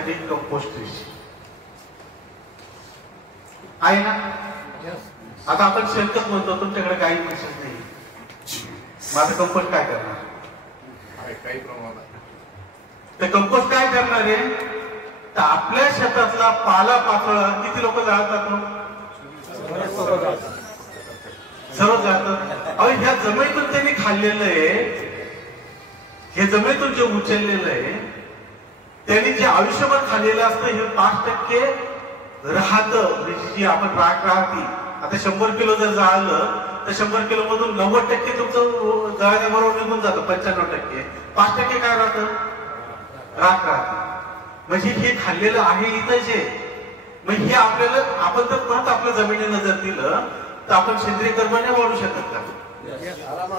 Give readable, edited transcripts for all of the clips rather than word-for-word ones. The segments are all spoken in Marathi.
करण्यासाठी कंपोस्ट आहे ना. आता आपण शेणखत म्हणतो, तुमच्याकडे गाई म्हशीच नाही, माझं कंपोस्ट काय करणार? काही प्रमाणात ते कंपोस्ट काय करणार आहे? तर आपल्या शेतातला पाला पाचोळा किती लोक जाळतात? सर्व जाळतात. अहो, ह्या जमिनीतून त्यांनी खाल्लेलं आहे, हे जमिनीतून जे उचललेलं आहे, त्यांनी जे आयुष्यभर खाल्लेलं असतं हे 5% राहतं. म्हणजे जी आपण राख राहती, आता 100 किलो जर जाळलं तर 100 किलो मधून 90% तुमचं जाळण्याबरोबर निघून जातं. 95%, 5% काय राहतं? राख राहते. म्हणजे हे खाल्लेलं आहे इथं जे, मग हे आपल्याला, आपण जर परत आपल्या जमिनीनं जर दिलं तर आपण सेंद्रिय कर्म नाही वाढू शकत का?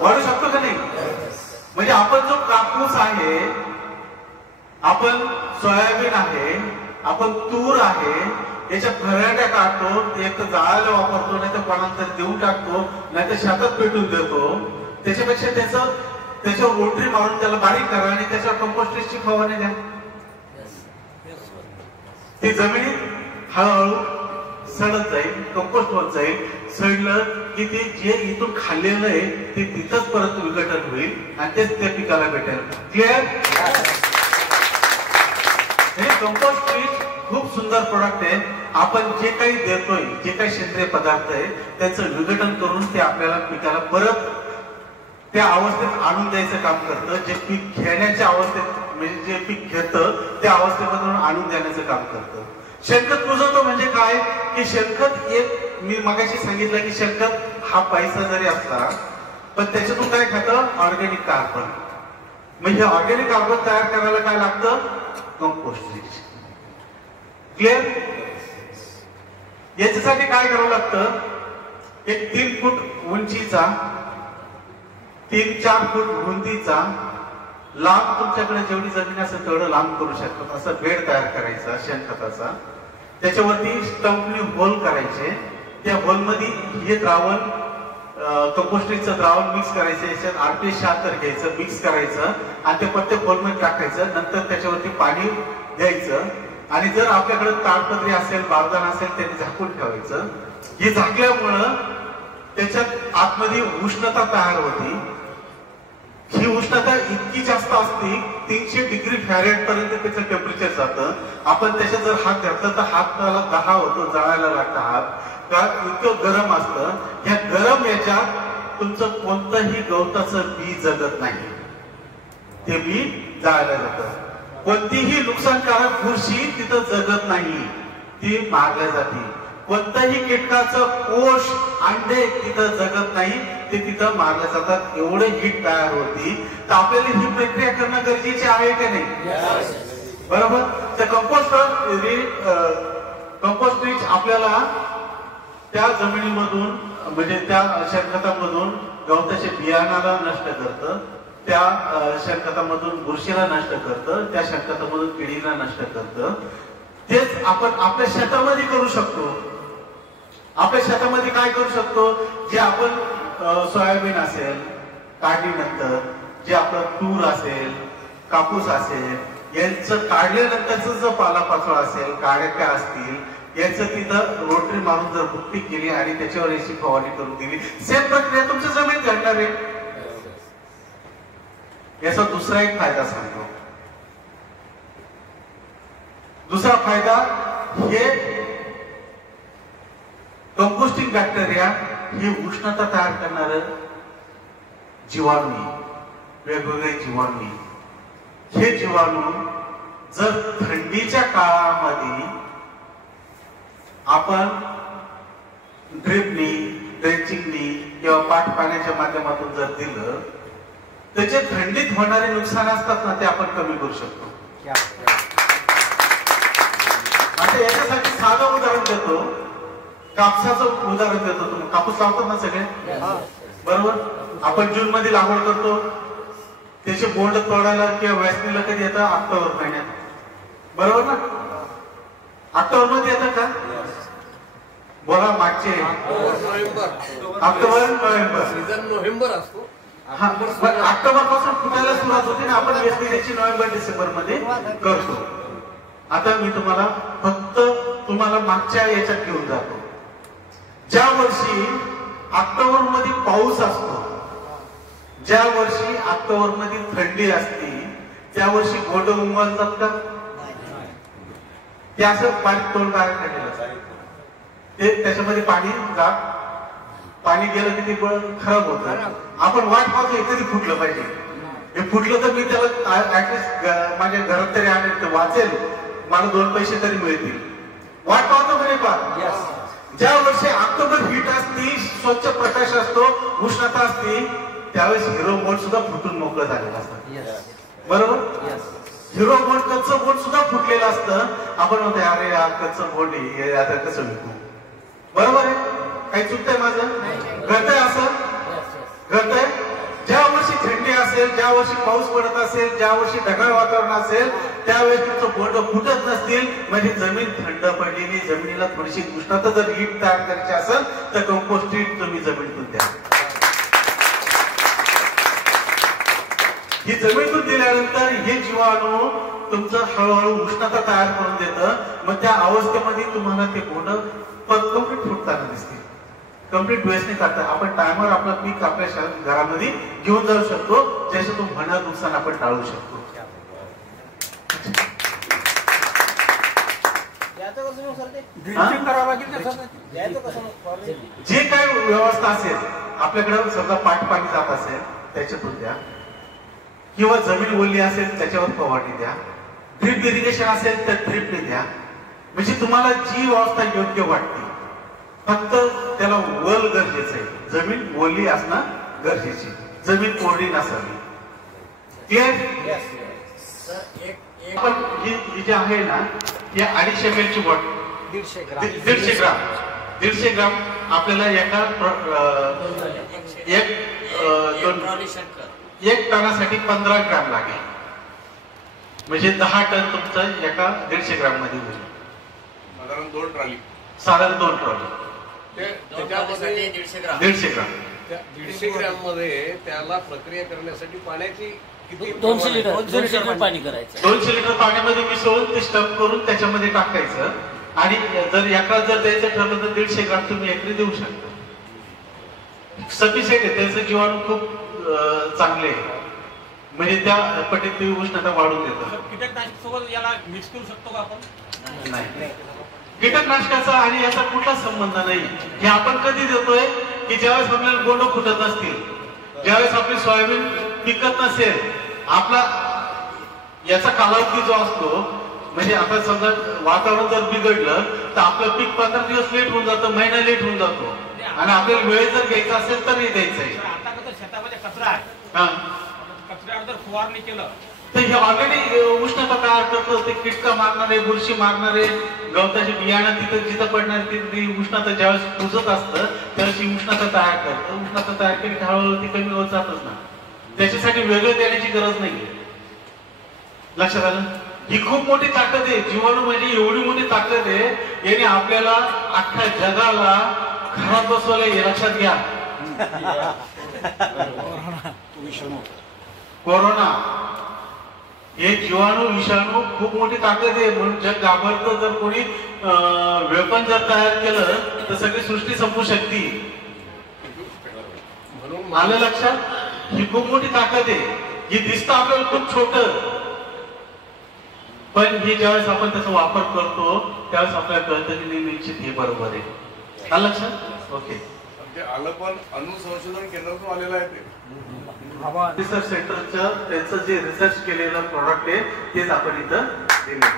वाढू शकतो का नाही? म्हणजे आपण जो कापूस आहे, आपण सोयाबीन आहे, आपण तूर आहे, याच्या भराड्या काढतो, एक तर जाळायला वापरतो, नाही तर कोणाला देऊन टाकतो, नाही तर शेतात पेटून देतो. त्याच्यापेक्षा त्याच्यावर रोटरी मारून त्याला बारीक करा आणि त्याच्यावर कंपोस्टची फवारणी द्या. ती जमिनीत हळूहळू सडत जाईल, कंपोस्ट होत जाईल. सडलं की ते जे इथून खाल्लेलं आहे ते तिथंच परत विघटन होईल आणि तेच त्या पिकाला भेटेल. क्लिअर? हे कंपोस्ट खूप सुंदर प्रोडक्ट आहे. आपण जे काही देतोय, जे काही सेंद्रिय पदार्थ आहे, त्याचं विघटन करून ते आपल्याला पिकाला परत त्या अवस्थेत आणून द्यायचं काम करतं. जे पीक घेण्याच्या अवस्थेत, म्हणजे जे पीक घेतं त्या अवस्थेमधून आणून देण्याचं काम करतं. शेणखत कुजवतो म्हणजे काय की शेणखत एक, मी मगाशी सांगितलं की शेणखत हा पैसा जरी असला पण त्याच्यातून काय खातं? Organic carbon. म्हणजे ऑर्गॅनिक कार्बन तयार करायला काय लागतं? कंपोस्ट. क्लिअर? याच्यासाठी काय करावं लागतं? एक 3 फूट उंचीचा, 3-4 फूट रुंदीचा, लांब, तुमच्याकडे जेवढी जमीन असेल तेवढं लांब करू शकतात असा बेड तयार करायचा शेणखताचा. त्याच्यावरती स्टंपनी होल करायचे. त्या होलमध्ये हे द्रावण, कंपोस्टिंगचं द्रावण मिक्स करायचं. याच्यात RPS 76 घ्यायचं, मिक्स करायचं आणि ते प्रत्येक होलमध्ये टाकायचं. नंतर त्याच्यावरती पाणी द्यायचं आणि जर आपल्याकडे ताडपत्री असेल, बारदान असेल, त्यांनी झाकून ठेवायचं. हे झाकल्यामुळं त्याच्यात आतमध्ये उष्णता तयार होती. ही उष्णता इतकी जास्त असते, 300 डिग्री फॅरेनहाइट पर्यंत त्याचं टेम्परेचर जातं. आपण त्याच्यात जर हात घातला तर हाताला दाह होतो, जळायला लागतं हात, का इतकं गरम असतं. ह्या गरम याच्यात तुमचं कोणतंही गवताचं बी जगत नाही, ते बी जाळलं जातं. कोणतीही नुकसानकारक बुरशी तिथं जगत नाही, ती मारल्या जाते. कोणत्याही कीटकाचं कोश, अंडे तिथं जगत नाही, ते तिथं मारले जातात. एवढे हीट तयार होती. तर आपल्याला ही प्रक्रिया करणं गरजेचे आहे का नाही? बरोबर. तर कंपोस्ट रिच आपल्याला त्या जमिनीमधून, म्हणजे त्या शेणखतामधून गवताच्या बियाणाला नष्ट करतं, त्या शेणखतामधून बुरशीला नष्ट करतं, त्या शेणखतामधून किडीला नष्ट करतं. तेच आपण आपल्या शेतामध्ये करू शकतो. आपल्या शेतामध्ये काय करू शकतो? जे आपण सोयाबीन असेल काढणीनंतर, जे आपलं तूर असेल, कापूस असेल, यांचं काढल्यानंतरच जो पालापाचोळा असेल, काड्या असतील, याचं तिथं रोटरी मारून जर भुकटी केली आणि त्याच्यावर याची फवारणी करून दिली, सेम प्रक्रिया तुमच्या जमीन घडणार आहे. याचा दुसरा एक फायदा सांगतो. दुसरा फायदा, हे कंपोस्टिंग बॅक्टेरिया ही उष्णता तयार करणारे जीवाणू, वेगवेगळे जीवाणू, हे जीवाणू जर थंडीच्या काळामध्ये आपण ड्रिपनी, ड्रेंचिंगनी किंवा पाण्याच्या माध्यमातून जर दिलं, त्याचे थंडीत होणारे नुकसान असतात ना, ते आपण कमी करू शकतो. आता याच्यासाठी साधं उदाहरण देतो, कापसाचं उदाहरण देतो. तुम्ही कापूस लावतात ना सगळे, बरोबर? आपण जून मध्ये लागवड करतो, त्याचे बोंड तोडायला किंवा वेचणीला कधी येतं? ऑक्टोबर महिन्यात, बरोबर ना? ऑक्टोबर मध्ये येतं का? बोला, मागचे ऑक्टोबर, नोव्हेंबर, सीझन नोव्हेंबर असतो. ऑक्टोबर पासून फुटायला सुरुवात होते ना. आपण वेचणी त्याची नोव्हेंबर डिसेंबर मध्ये करतो. आता मी तुम्हाला मागच्या याच्यात घेऊन जातो. ज्या वर्षी ऑक्टोबर मध्ये पाऊस असतो, ज्या वर्षी ऑक्टोबर मध्ये थंडी असते, त्या वर्षी गोड उमलतात का? ते असं बारीक तोंड बाहेर काढलेलं, ते त्याच्यामध्ये पाणी गेलं की ते खराब होतं. आपण वाट पाहतो कधी फुटलं पाहिजे. हे फुटलं तर मी त्याला ऍटलिस्ट माझ्या घरात तरी आणेल, तर वाचेल, मला 2 पैसे तरी मिळतील. वाट पाहतो म्हणे पा. ज्या वर्षी ऑक्टोबर हीट असते, स्वच्छ प्रकाश असतो, उष्णता असते, त्यावेळेस हिरो बोट सुद्धा फुटून मोकळं झालेलं असतं. बरोबर? हिरो बोट कच्चं बोट सुद्धा फुटलेलं असतं. आपण म्हणतो अरे यार कच्चं बोट हे आता कसं विकू? बरोबर आहे? काही चुकतंय माझं? घडतंय असं? घडतंय. ज्या वर्षी थंडी असेल, ज्या वर्षी पाऊस पडत असेल, ज्या वर्षी ढगाळ वातावरण असेल, त्यावेळेस तुमचं बोट फुटत नसतील, म्हणजे जमीन थंड पडलेली, जमिनीला थोडीशी उष्णता जर हीट तयार करायची असेल तर कंपोस्ट हीट तुम्ही जमिनीतून द्या. ही जमिनीतून दिल्यानंतर हे जीवाणू तुमचं हळूहळू उष्णता तयार करून देतं. मग त्या अवस्थेमध्ये तुम्हाला ते बोट कम्प्लीट फुटताना दिसतील, कम्प्लीट वेस्ट नाही करता. आपण टायमर आपलं पीक आपल्या घरामध्ये घेऊन जाऊ शकतो, ज्याच्यातून होणारं नुकसान आपण टाळू शकतो. जे काही व्यवस्था असेल आपल्याकडे, समजा पाणी जात असेल त्याच्यातून द्या, किंवा जमीन ओली असेल त्याच्यावर फवारणी द्या, ड्रिप इरिगेशन असेल तर ड्रिपने द्या. म्हणजे तुम्हाला जी व्यवस्था योग्य वाटते, फक्त त्याला वल गरजेचं आहे. जमीन ओली असणं गरजेची, जमीन कोरडी नसावी. क्लिअर? आपण ही जी आहे ना, ही 250 ml ची बॉटल, 150 ग्राम आपल्याला एक टनासाठी 15 ग्राम लागेल. म्हणजे 10 टन तुमचं एका 150 ग्राम मध्ये होईल. साधारण 2 ट्रॉली. साधारण 2 ट्रॉली. 150 ग्राम. 150 ग्राम मध्ये त्याला प्रक्रिया करण्यासाठी पाण्याची 200 लिटर पाणी करायचं. 200 लिटर पाण्यामध्ये मिसळून ते स्टफ करून त्याच्यामध्ये टाकायचं. आणि जर एकरात जर द्यायचं ठरलं तर 150 ग्राम तुम्ही एकरी देऊ शकता. सफिशियंट आहे, त्याचं जीवाणू खूप चांगले आहे. म्हणजे त्या पटीत ती उष्णता वाढून देतं. कीटकनाशक सोबत याला मिक्स करू शकतो का आपण? नाही, कीटकनाशकाचा आणि याचा कुठलाच संबंध नाही. हे आपण कधी देतोय की ज्यावेळेस आपल्याला बोंड फुटत नसतील, ज्यावेळेस आपली सोयाबीन पिकत नसेल, आपला याचा कालावधी जो असतो, म्हणजे आता समजा वातावरण जर बिघडलं तर आपलं पीक 15 दिवस लेट होऊन जातं, महिना लेट होऊन जातो. आणि आपल्याला वेळ जर घ्यायचा असेल तर द्यायचं आहे. आता कसं शेतामध्ये कचरा आहे, कचऱ्यावर जर फवारणी केलं तर हे ऑलरेडी उष्णता तयार करतं. ते कीटका मारणारे, बुरशी मारणारे, गवताचे बियाणं तिथं जिथं पडणार ती उष्णता ज्यावेळेस कुजत असतं त्यावेळेस ही उष्णता तयार करतं. उष्णता तयार केली की हळूहळू ती कमी होत जातच ना. त्याच्यासाठी वेगळं देण्याची गरज नाही. लक्षात आलं? ही खूप मोठी ताकद आहे. जीवाणू म्हणजे एवढी मोठी ताकद आहे, याने आपल्याला अख्ख्या जगाला घरात बसवलं. हे लक्षात घ्या. कोरोना हे जीवाणू विषाणू खूप मोठी ताकद आहे. म्हणून जग घाबरतं. जर कोणी वेपन जर तयार केलं तर सगळी सृष्टी संपू शकते. म्हणून आलं लक्षात? ही खूप मोठी ताकद आहे. ही दिसतं आपल्याला खूप छोट, पण ही ज्यावेळेस आपण त्याचा वापर करतो त्यावेळेस आपल्याला कळतं की निश्चित हे बरोबर आहे. आलं लक्षात? ओके. आलं पण अनुसंशोधन केंद्रातून आलेलं आहे ते. रिसर्च सेंटरचं त्यांचं जे रिसर्च केलेलं प्रॉडक्ट आहे तेच आपण इथं दिले.